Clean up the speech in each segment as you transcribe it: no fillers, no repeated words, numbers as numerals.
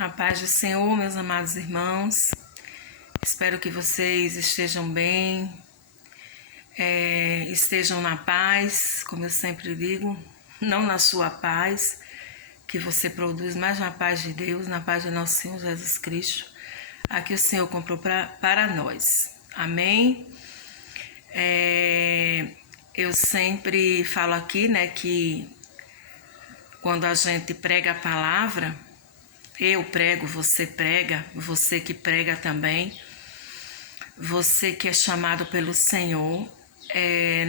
A paz do Senhor, meus amados irmãos. Espero que vocês estejam bem, estejam na paz, como eu sempre digo, não na sua paz, que você produz, mas na paz de Deus, na paz de nosso Senhor Jesus Cristo, a que o Senhor comprou para nós. Amém? Eu sempre falo aqui, né, que quando a gente prega a palavra, eu prego, você prega, você que prega também, você que é chamado pelo Senhor,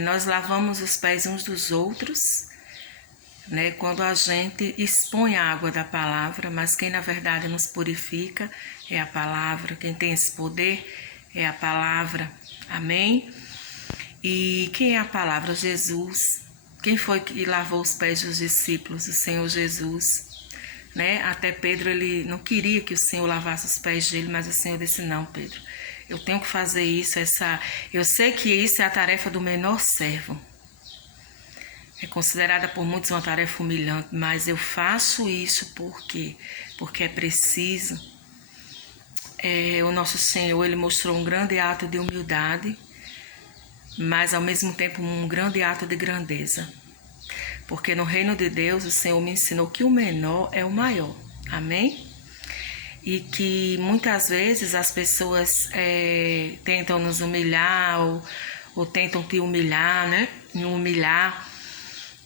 nós lavamos os pés uns dos outros, né? Quando a gente expõe a água da palavra, mas quem na verdade nos purifica é a palavra, quem tem esse poder é a palavra, amém? E quem é a palavra? Jesus. Quem foi que lavou os pés dos discípulos? O Senhor Jesus. Né? Até Pedro, ele não queria que o Senhor lavasse os pés dele, mas o Senhor disse: não, Pedro, eu tenho que fazer isso, eu sei que isso é a tarefa do menor servo. É considerada por muitos uma tarefa humilhante, mas eu faço isso porque é preciso. O nosso Senhor, ele mostrou um grande ato de humildade, mas ao mesmo tempo um grande ato de grandeza. Porque no reino de Deus o Senhor me ensinou que o menor é o maior, amém? E que muitas vezes as pessoas tentam nos humilhar ou tentam te humilhar, né? Me humilhar.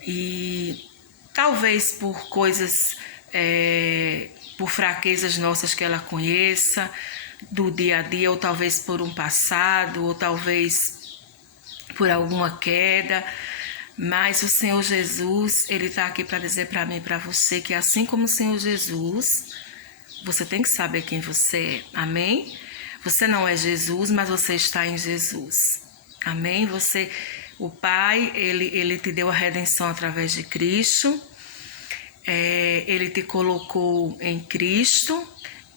E talvez por coisas, por fraquezas nossas que ela conheça, do dia a dia, ou talvez por um passado, ou talvez por alguma queda. Mas o Senhor Jesus, ele está aqui para dizer para mim e para você que assim como o Senhor Jesus, você tem que saber quem você é, amém? Você não é Jesus, mas você está em Jesus, amém? O Pai, ele te deu a redenção através de Cristo, ele te colocou em Cristo,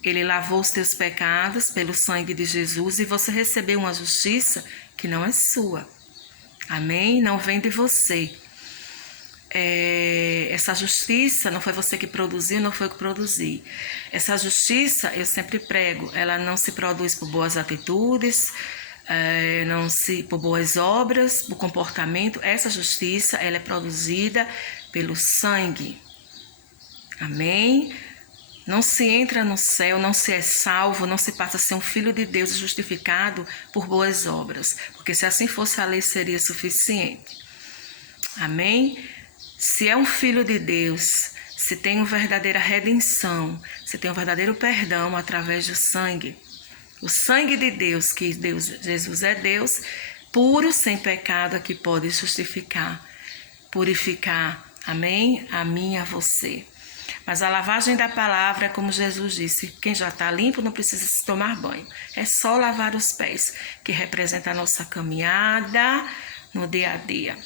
ele lavou os teus pecados pelo sangue de Jesus e você recebeu uma justiça que não é sua. Amém? Não vem de você. Essa justiça não foi você que produziu, não foi eu que produzi. Essa justiça, eu sempre prego, ela não se produz por boas atitudes, por boas obras, por comportamento. Essa justiça, ela é produzida pelo sangue. Amém? Não se entra no céu, não se é salvo, não se passa a ser um filho de Deus justificado por boas obras. Porque se assim fosse, a lei seria suficiente. Amém? Se é um filho de Deus, se tem uma verdadeira redenção, se tem um verdadeiro perdão através do sangue. O sangue de Deus, que Jesus é Deus, puro, sem pecado, é que pode justificar, purificar. Amém? A mim e a você. Mas a lavagem da palavra é como Jesus disse, quem já está limpo não precisa se tomar banho. É só lavar os pés, que representa a nossa caminhada no dia a dia.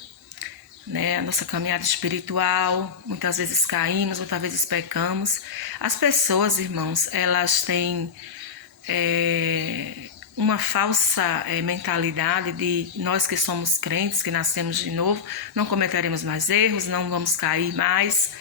Né? A nossa caminhada espiritual, muitas vezes caímos, muitas vezes pecamos. As pessoas, irmãos, elas têm uma falsa mentalidade de nós que somos crentes, que nascemos de novo, não cometeremos mais erros, não vamos cair mais.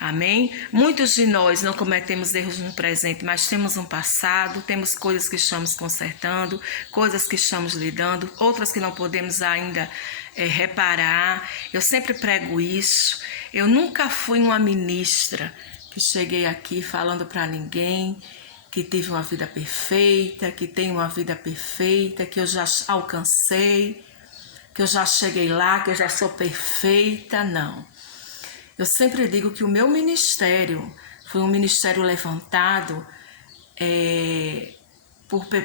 Amém? Muitos de nós não cometemos erros no presente, mas temos um passado, temos coisas que estamos consertando, coisas que estamos lidando, outras que não podemos ainda reparar. Eu sempre prego isso. Eu nunca fui uma ministra que cheguei aqui falando para ninguém que tive uma vida perfeita, que tenho uma vida perfeita, que eu já alcancei, que eu já cheguei lá, que eu já sou perfeita. Não. Eu sempre digo que o meu ministério foi um ministério levantado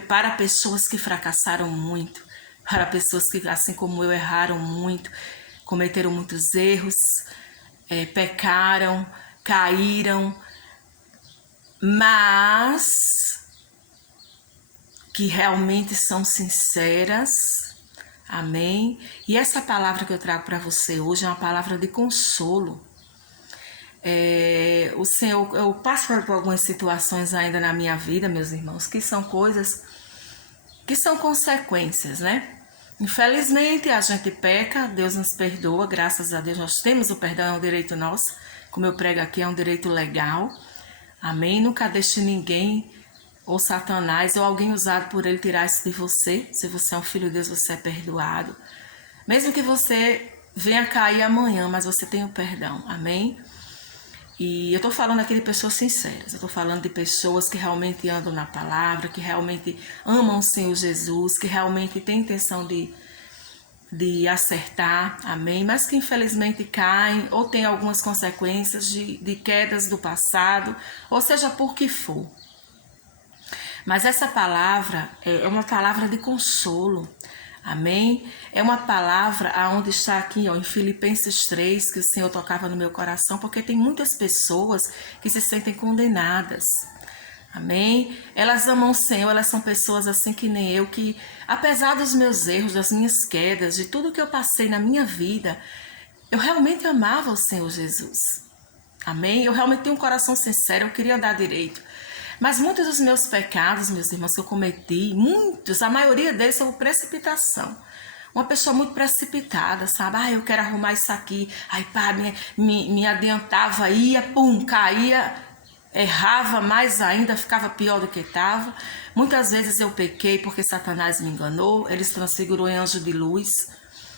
para pessoas que fracassaram muito, para pessoas que, assim como eu, erraram muito, cometeram muitos erros, pecaram, caíram, mas que realmente são sinceras, amém? E essa palavra que eu trago para você hoje é uma palavra de consolo. O Senhor, eu passo por algumas situações ainda na minha vida, meus irmãos, que são coisas que são consequências, né? Infelizmente a gente peca, Deus nos perdoa, graças a Deus nós temos o perdão, é um direito nosso, como eu prego aqui, é um direito legal. Amém? Nunca deixe ninguém, ou Satanás, ou alguém usado por ele tirar isso de você. Se você é um filho de Deus, você é perdoado. Mesmo que você venha cair amanhã, mas você tem o perdão. Amém? E eu tô falando aqui de pessoas sinceras. Eu tô falando de pessoas que realmente andam na palavra, que realmente amam o Senhor Jesus, que realmente têm intenção de acertar, amém? Mas que infelizmente caem ou tem algumas consequências de quedas do passado, ou seja, por que for. Mas essa palavra é uma palavra de consolo, amém? É uma palavra aonde está aqui, ó, em Filipenses 3, que o Senhor tocava no meu coração, porque tem muitas pessoas que se sentem condenadas. Amém? Elas amam o Senhor, elas são pessoas assim que nem eu, que apesar dos meus erros, das minhas quedas, de tudo que eu passei na minha vida, eu realmente amava o Senhor Jesus. Amém? Eu realmente tenho um coração sincero, eu queria andar direito. Mas muitos dos meus pecados, meus irmãos, que eu cometi, muitos, a maioria deles são precipitação. Uma pessoa muito precipitada, sabe? Eu quero arrumar isso aqui. Aí, pá, me adiantava, ia, pum, caía, errava mais ainda, ficava pior do que estava. Muitas vezes eu pequei porque Satanás me enganou, ele se transfigurou em anjo de luz.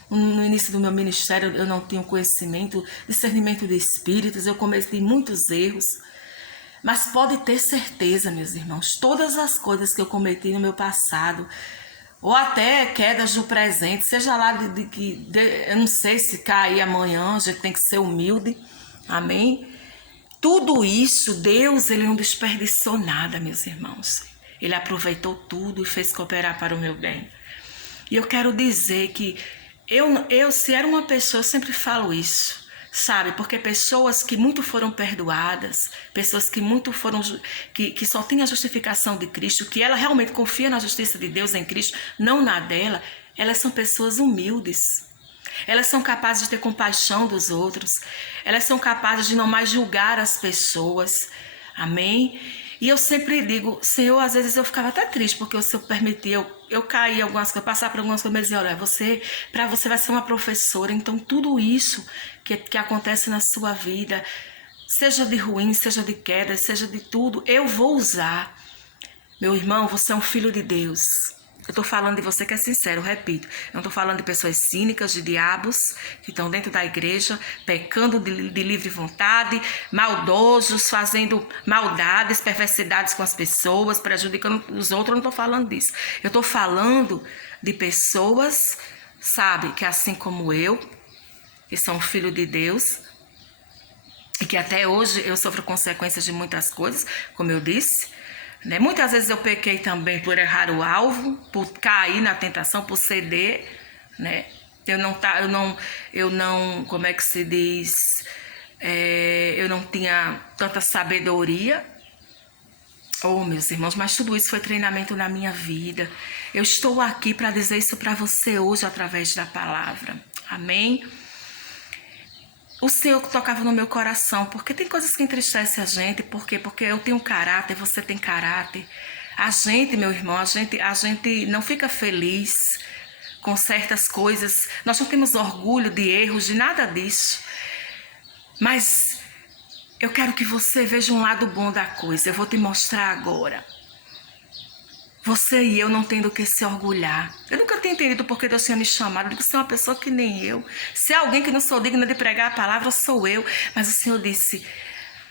No início do meu ministério eu não tinha conhecimento, discernimento de espíritos, eu cometi muitos erros. Mas pode ter certeza, meus irmãos, todas as coisas que eu cometi no meu passado, ou até quedas do presente, seja lá eu não sei se cair amanhã, a gente tem que ser humilde, amém? Tudo isso, Deus, ele não desperdiçou nada, meus irmãos. Ele aproveitou tudo e fez cooperar para o meu bem. E eu quero dizer que se era uma pessoa, eu sempre falo isso, sabe? Porque pessoas que muito foram perdoadas, pessoas que muito foram, que só têm a justificação de Cristo, que ela realmente confia na justiça de Deus em Cristo, não na dela, elas são pessoas humildes. Elas são capazes de ter compaixão dos outros. Elas são capazes de não mais julgar as pessoas. Amém? E eu sempre digo, Senhor, às vezes eu ficava até triste, porque o Senhor permitia eu cair algumas coisas, passar por algumas coisas, mas dizia, olha, para você vai ser uma professora, então tudo isso que acontece na sua vida, seja de ruim, seja de queda, seja de tudo, eu vou usar. Meu irmão, você é um filho de Deus. Eu estou falando de você que é sincero, eu repito. Eu não estou falando de pessoas cínicas, de diabos que estão dentro da igreja, pecando de livre vontade, maldosos, fazendo maldades, perversidades com as pessoas, prejudicando os outros. Eu não estou falando disso. Eu estou falando de pessoas, sabe, que assim como eu, que são filho de Deus, e que até hoje eu sofro consequências de muitas coisas, como eu disse. Muitas vezes eu pequei também por errar o alvo, por cair na tentação, por ceder, né? Eu não, como é que se diz? Eu não tinha tanta sabedoria. Oh, meus irmãos, mas tudo isso foi treinamento na minha vida. Eu estou aqui para dizer isso para você hoje através da palavra. Amém? O Senhor que tocava no meu coração, porque tem coisas que entristecem a gente, por quê? Porque eu tenho caráter, você tem caráter. A gente, meu irmão, a gente não fica feliz com certas coisas, nós não temos orgulho de erros, de nada disso. Mas eu quero que você veja um lado bom da coisa, eu vou te mostrar agora. Você e eu não tendo o que se orgulhar. Eu nunca tinha entendido porque Deus tinha me chamado. Eu digo, você é uma pessoa que nem eu. Se é alguém que não sou digna de pregar a palavra, sou eu. Mas o Senhor disse,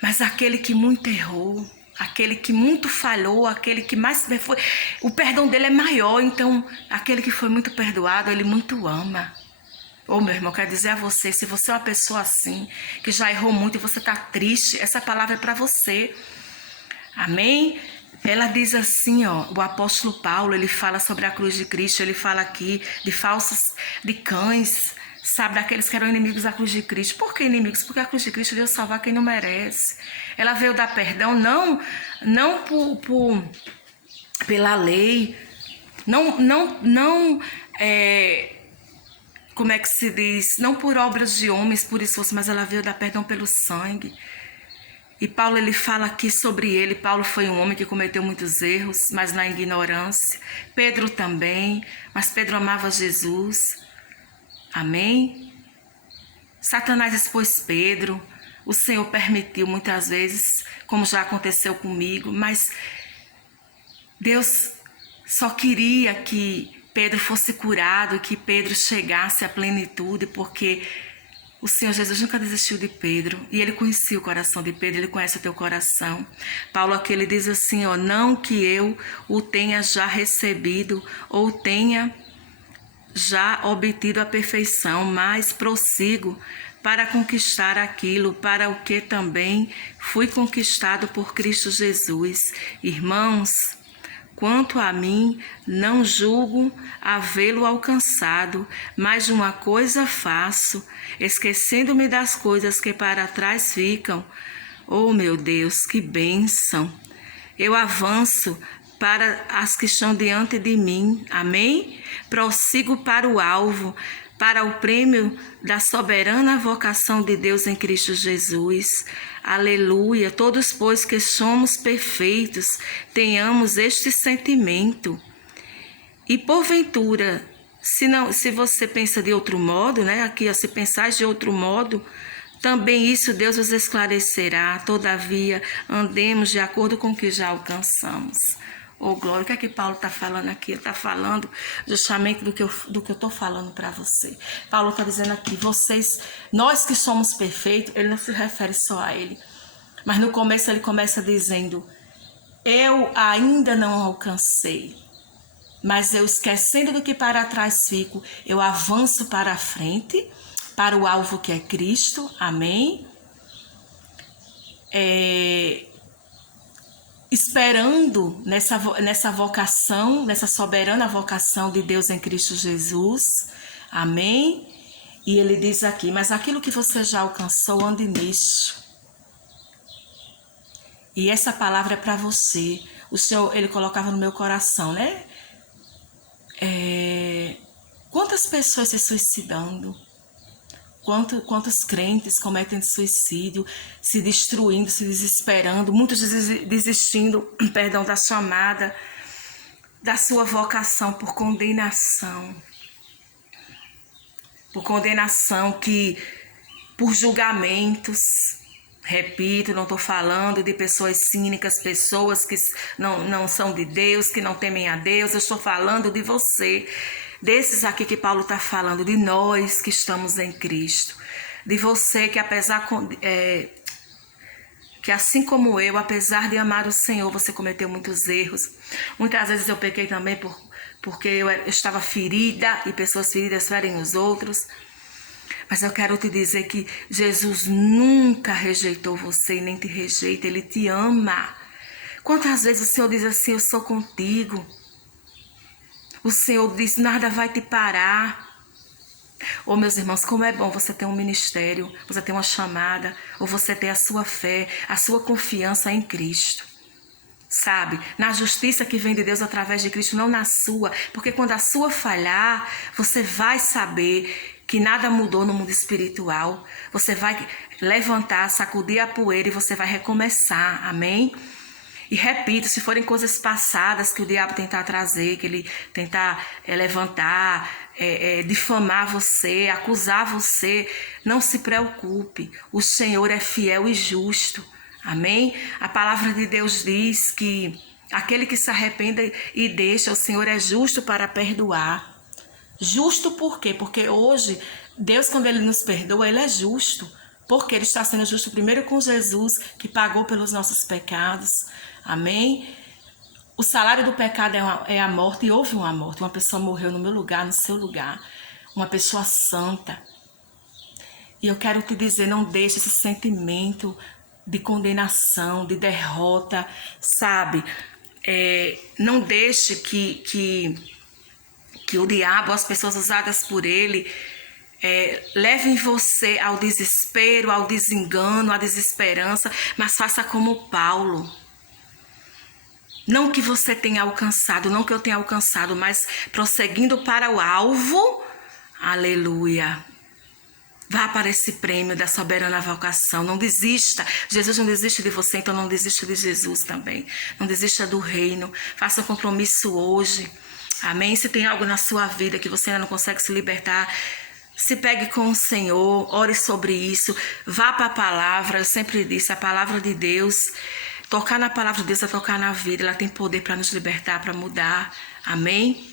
mas aquele que muito errou, aquele que muito falhou, aquele que mais foi, o perdão dele é maior. Então, aquele que foi muito perdoado, ele muito ama. Ô, meu irmão, quero dizer a você, se você é uma pessoa assim, que já errou muito e você está triste, essa palavra é para você. Amém? Ela diz assim, ó, o apóstolo Paulo, ele fala sobre a cruz de Cristo, ele fala aqui de cães, sabe, daqueles que eram inimigos da cruz de Cristo. Por que inimigos? Porque a cruz de Cristo veio salvar quem não merece. Ela veio dar perdão, não pela lei, como é que se diz, não por obras de homens, por esforço, mas ela veio dar perdão pelo sangue. E Paulo, ele fala aqui sobre ele. Paulo foi um homem que cometeu muitos erros, mas na ignorância. Pedro também, mas Pedro amava Jesus. Amém? Satanás expôs Pedro, O Senhor permitiu muitas vezes, como já aconteceu comigo, mas Deus só queria que Pedro fosse curado, que Pedro chegasse à plenitude, porque o Senhor Jesus nunca desistiu de Pedro, e Ele conhecia o coração de Pedro, Ele conhece o teu coração. Paulo aqui, ele diz assim, ó, não que eu o tenha já recebido, ou tenha já obtido a perfeição, mas prossigo para conquistar aquilo para o que também fui conquistado por Cristo Jesus. Irmãos, quanto a mim, não julgo havê-lo alcançado, mas uma coisa faço, esquecendo-me das coisas que para trás ficam. Oh, meu Deus, que bênção! Eu avanço para as que estão diante de mim. Amém? Prossigo para o alvo, para o prêmio da soberana vocação de Deus em Cristo Jesus. Aleluia! Todos, pois, que somos perfeitos, tenhamos este sentimento. E porventura, se você pensa de outro modo, né? Aqui, se pensais de outro modo, também isso Deus vos esclarecerá. Todavia, andemos de acordo com o que já alcançamos. Oh, glória, o que é que Paulo está falando aqui? Ele está falando justamente do que eu estou falando para você. Paulo está dizendo aqui, nós que somos perfeitos, ele não se refere só a ele. Mas no começo ele começa dizendo, eu ainda não alcancei, mas eu esquecendo do que para trás fico, eu avanço para a frente, para o alvo que é Cristo, amém? Esperando nessa vocação, nessa soberana vocação de Deus em Cristo Jesus, amém? E ele diz aqui, mas aquilo que você já alcançou, ande nisso. E essa palavra é para você. O Senhor, ele colocava no meu coração, né? Quantas pessoas se suicidando? Quantos crentes cometem suicídio, se destruindo, se desesperando, muitos desistindo, da chamada, da sua vocação por condenação. Por julgamentos. Repito, não estou falando de pessoas cínicas, pessoas que não são de Deus, que não temem a Deus. Eu estou falando de você, desses aqui que Paulo está falando, de nós que estamos em Cristo. De você que que assim como eu, apesar de amar o Senhor, você cometeu muitos erros. Muitas vezes eu pequei também porque eu estava ferida e pessoas feridas ferem os outros. Mas eu quero te dizer que Jesus nunca rejeitou você e nem te rejeita, Ele te ama. Quantas vezes o Senhor diz assim, eu sou contigo. O Senhor diz, nada vai te parar. Oh, meus irmãos, como é bom você ter um ministério, você ter uma chamada, ou você ter a sua fé, a sua confiança em Cristo. Sabe, na justiça que vem de Deus através de Cristo, não na sua. Porque quando a sua falhar, você vai saber que nada mudou no mundo espiritual. Você vai levantar, sacudir a poeira e você vai recomeçar, amém? E repito, se forem coisas passadas que o diabo tentar trazer, que ele tentar levantar, difamar você, acusar você, não se preocupe, o Senhor é fiel e justo, amém? A palavra de Deus diz que aquele que se arrependa e deixa, o Senhor é justo para perdoar. Justo por quê? Porque hoje, Deus, quando Ele nos perdoa, Ele é justo. Porque Ele está sendo justo primeiro com Jesus, que pagou pelos nossos pecados. Amém? O salário do pecado é a morte, e houve uma morte. Uma pessoa morreu no meu lugar, no seu lugar. Uma pessoa santa. E eu quero te dizer, não deixe esse sentimento de condenação, de derrota, sabe? Não deixe que o diabo, as pessoas usadas por ele, levem você ao desespero, ao desengano, à desesperança, mas faça como Paulo. Não que você tenha alcançado, não que eu tenha alcançado, mas prosseguindo para o alvo, aleluia. Vá para esse prêmio da soberana vocação, não desista. Jesus não desiste de você, então não desista de Jesus também. Não desista do reino, faça um compromisso hoje. Amém? Se tem algo na sua vida que você ainda não consegue se libertar, Se pegue com o Senhor, ore sobre isso, vá para a palavra. Eu sempre disse, a palavra de Deus, tocar na palavra de Deus é tocar na vida. Ela tem poder para nos libertar, para mudar. Amém?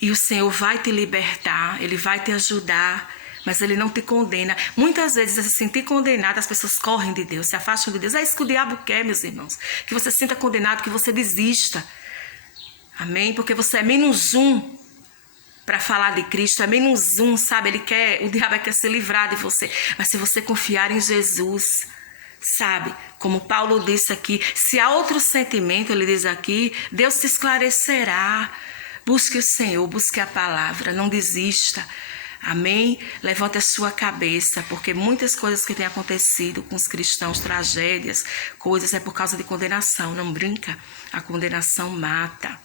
E o Senhor vai te libertar, Ele vai te ajudar, mas Ele não te condena. Muitas vezes, se sentir condenado, as pessoas correm de Deus, se afastam de Deus. É isso que o diabo quer, meus irmãos. Que você se sinta condenado, que você desista. Amém? Porque você é menos um para falar de Cristo, é menos um, sabe? O diabo quer se livrar de você. Mas se você confiar em Jesus, sabe? Como Paulo disse aqui, se há outro sentimento, ele diz aqui, Deus se esclarecerá. Busque o Senhor, busque a palavra, não desista. Amém? Levante a sua cabeça, porque muitas coisas que têm acontecido com os cristãos, tragédias, coisas, é por causa de condenação. Não brinca, a condenação mata.